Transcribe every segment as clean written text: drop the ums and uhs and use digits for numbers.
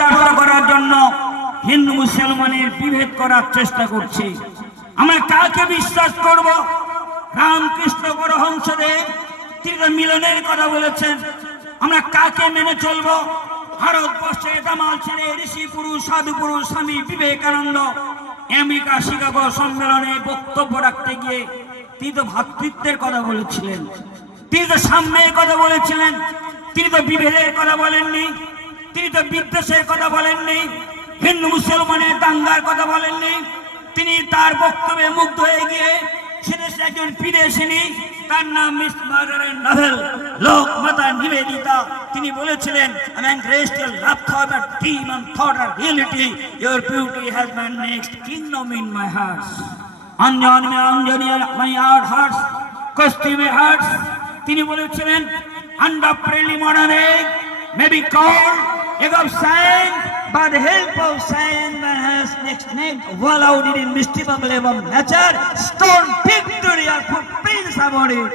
করার জন্য হিন্দু মুসলমানের বিভেদ করার চেষ্টা করছে। আমরা কাকে বিশ্বাস করব? রামকৃষ্ণ পরমহংসদেব তিনি মিলনের কথা বলেছেন। আমরা কাকে মেনে চলবো? ভারতবর্ষে দামাল ছেড়ে ঋষি পুরুষ সাধু পুরুষ স্বামী বিবেকানন্দ আমেরিকা শিকাগো সম্মেলনে বক্তব্য রাখতে গিয়ে তিনি তো ভ্রাতৃত্বের কথা বলেছিলেন, তিনি তো সাম্যের কথা বলেছিলেন, তিনি তো বিভেদের কথা বলেননি, তিনি তো বিদ্বেষের কথা বলেননি, হিন্দু মুসলমানের দাঙ্গার কথা বলেননি। তিনি তার বক্তব্যে মুগ্ধ হয়ে গিয়ে সেদেশে একজন ফিরে এসেনি, তার নাম miss Margaret Nobel, Lokmata Nivedita. তিনি বলেছিলেন, among celestial love thought and dream and thought and reality, your beauty has my next kingdom in my heart. Anjan mein anjani my heart, kosti mein heart. তিনি বলেছিলেন, undoubtedly modern age may be called age of science, by the help of science man has next named well out in invincible of nature, stone Victoria footprints about it.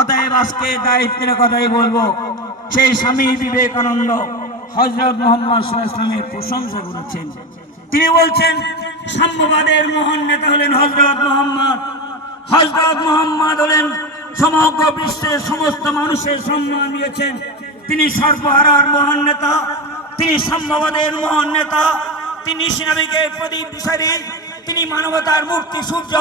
অতএব আজকে দায়িত্বের কথাই বলবো। সেই স্বামী বিবেকানন্দ হযরত মুহাম্মদ সাল্লাল্লাহু আলাইহি ওয়াসাল্লামের প্রশংসা করেছেন। তিনি বলছেন, সাম্যবাদের মহান নেতা হলেন হযরত মুহাম্মদ। হযরত মুহাম্মদ হলেন সমগ্র বিশ্বের সমস্ত মানুষের সম্মান দিয়েছেন। তিনি সর্বহারার মহান নেতা, তিনি সাম্যবাদের মহান নেতা, তিনি ইসলামিকের প্রদীপ দিশারি, তিনি মানবতার মূর্তি সূর্য।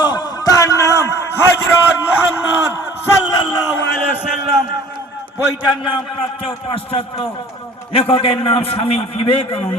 তার নাম হযরত মুহাম্মদ সাল্লাল্লাহু আলাইহি ওয়াসাল্লাম। বইটার নাম প্রাচ্য পাশ্চাত্য, লেখকের নাম স্বামী বিবেকানন্দ।